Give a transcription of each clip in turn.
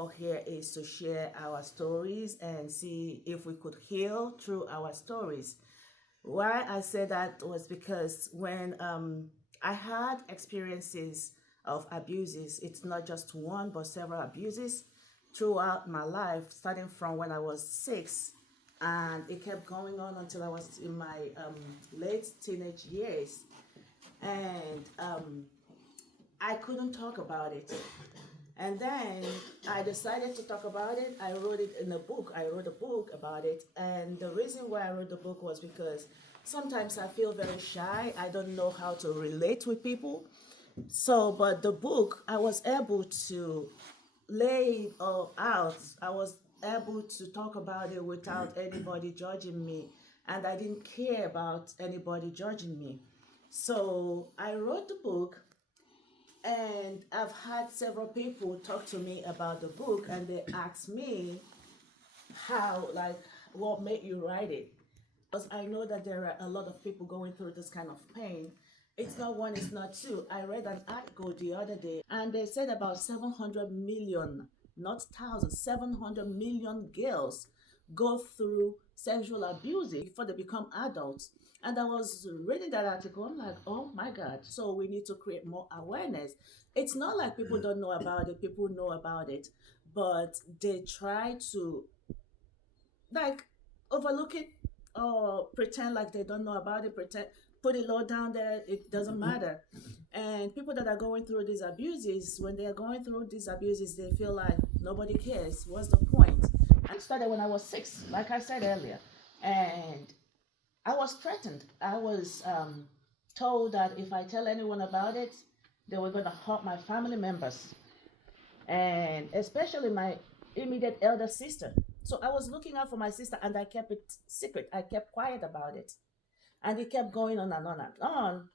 all here is to share our stories and see if we could heal through our stories. Why I say that was because when I had experiences of abuses, it's not just one but several abuses throughout my life, starting from when I was 6, and it kept going on until I was in my late teenage years, and I couldn't talk about it. And then I decided to talk about it. I wrote it in a book. I wrote a book about it. And the reason why I wrote the book was because sometimes I feel very shy. I don't know how to relate with people. So, but the book, I was able to lay it all out. I was able to talk about it without anybody judging me. And I didn't care about anybody judging me. So I wrote the book, and I've had several people talk to me about the book, and they ask me how, like, what made you write it? Because I know that there are a lot of people going through this kind of pain. It's not one, it's not two. I read an article the other day, and they said about 700 million, not thousands, 700 million girls go through sexual abuse before they become adults. And I was reading that article, I'm like, oh my God. So we need to create more awareness. It's not like people don't know about it, people know about it, but they try to, like, overlook it or pretend like they don't know about it, pretend, put it low down there, it doesn't matter. And people that are going through these abuses, when they are going through these abuses, they feel like nobody cares. What's the point? And it started when I was 6, like I said earlier. And I was threatened. I was told that if I tell anyone about it, they were going to hurt my family members, and especially my immediate elder sister. So I was looking out for my sister, and I kept it secret. I kept quiet about it. And it kept going on and on and on.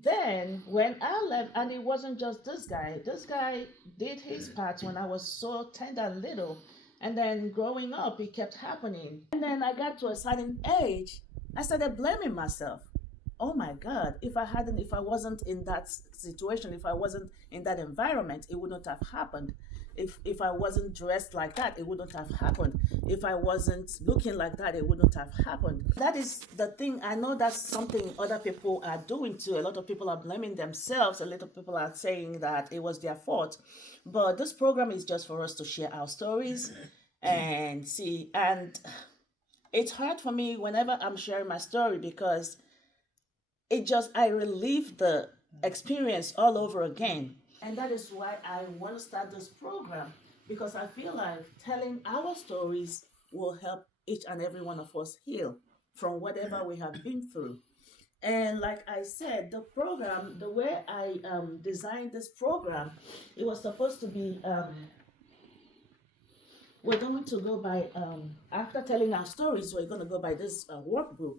Then when I left, and it wasn't just this guy did his part when I was so tender and little. And then growing up, it kept happening. And then I got to a certain age, I started blaming myself. Oh my God, if I wasn't in that situation, if I wasn't in that environment, it wouldn't have happened. If I wasn't dressed like that, it wouldn't have happened. If I wasn't looking like that, it wouldn't have happened. That is the thing. I know that's something other people are doing too. A lot of people are blaming themselves. A lot of people are saying that it was their fault. But this program is just for us to share our stories and see. And it's hard for me whenever I'm sharing my story because I relive the experience all over again. And that is why I want to start this program, because I feel like telling our stories will help each and every one of us heal from whatever we have been through. And like I said, the program, the way I designed this program, it was supposed to be, we're going to go by, after telling our stories, we're going to go by this workbook.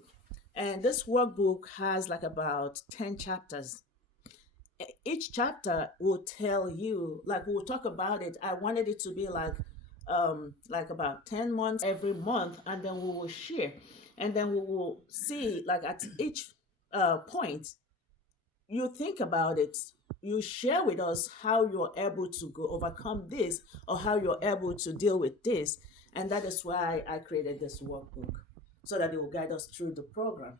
And this workbook has like about 10 chapters. Each chapter will tell you, like, we'll talk about it. I wanted it to be like about 10 months every month, and then we will share. And then we will see, like, at each point, you think about it, you share with us how you're able to go overcome this or how you're able to deal with this. And that is why I created this workbook, so that it will guide us through the program.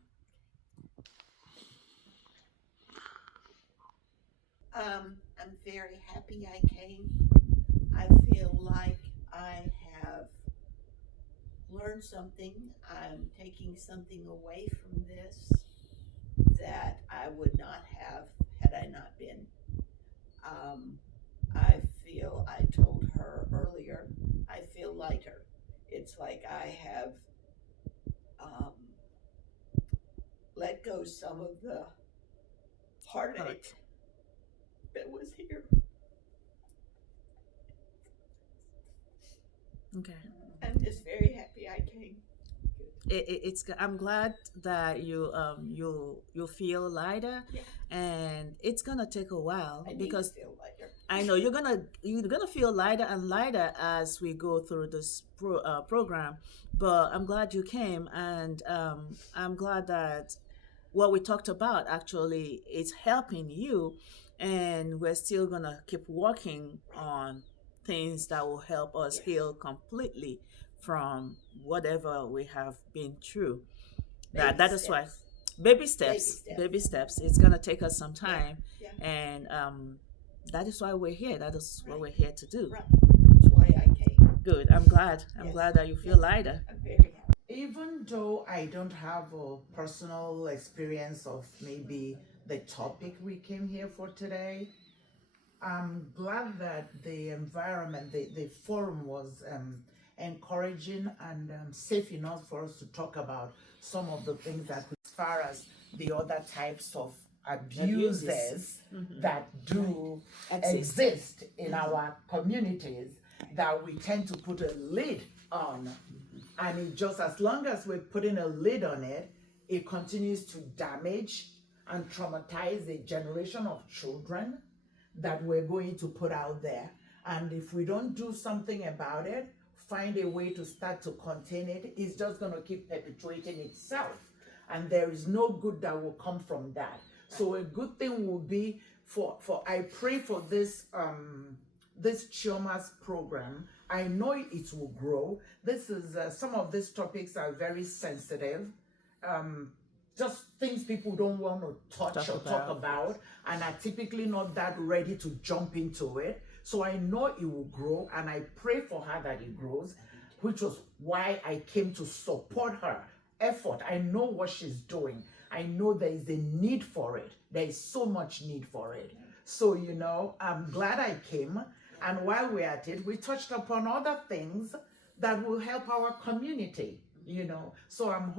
I'm very happy I came. I feel like I have learned something. I'm taking something away from this that I would not have had I not been. Um, I feel, I told her earlier, I feel lighter. It's like I have um, let go some of the heartache that was here. Okay. I'm just very happy I came. I'm glad that you feel lighter, Yeah, and it's gonna take a while I need because to feel lighter. I know you're gonna feel lighter and lighter as we go through this program. But I'm glad you came, and I'm glad that what we talked about actually is helping you, and we're still gonna keep working on things that will help us Yes. heal completely from whatever we have been through. That is why Steps. baby Baby steps, steps. baby steps. It's gonna take us some Yeah. time, Yeah. and that is why we're here. That is what Right. we're here to do. Right. That's why I came. Good. I'm glad. I'm Yes. glad that you feel Yes. lighter. I'm very happy. Even though I don't have a personal experience of maybe the topic we came here for today, I'm glad that the environment, the forum was encouraging and safe enough for us to talk about some of the things that, as far as the other types of abuses that do exist in our communities, that we tend to put a lid on. And it just, as long as we're putting a lid on it, it continues to damage and traumatize a generation of children that we're going to put out there. And if we don't do something about it, find a way to start to contain it, it's just going to keep perpetuating itself. And there is no good that will come from that. So a good thing will be for I pray for this this Chioma's program. I know it will grow. This is some of these topics are very sensitive. Just things people don't want to touch or talk about, and are typically not that ready to jump into it. So I know it will grow, and I pray for her that it grows, which was why I came to support her effort. I know what she's doing. I know there is a need for it. There is so much need for it. So, I'm glad I came. And while we're at it, we touched upon other things that will help our community, So I'm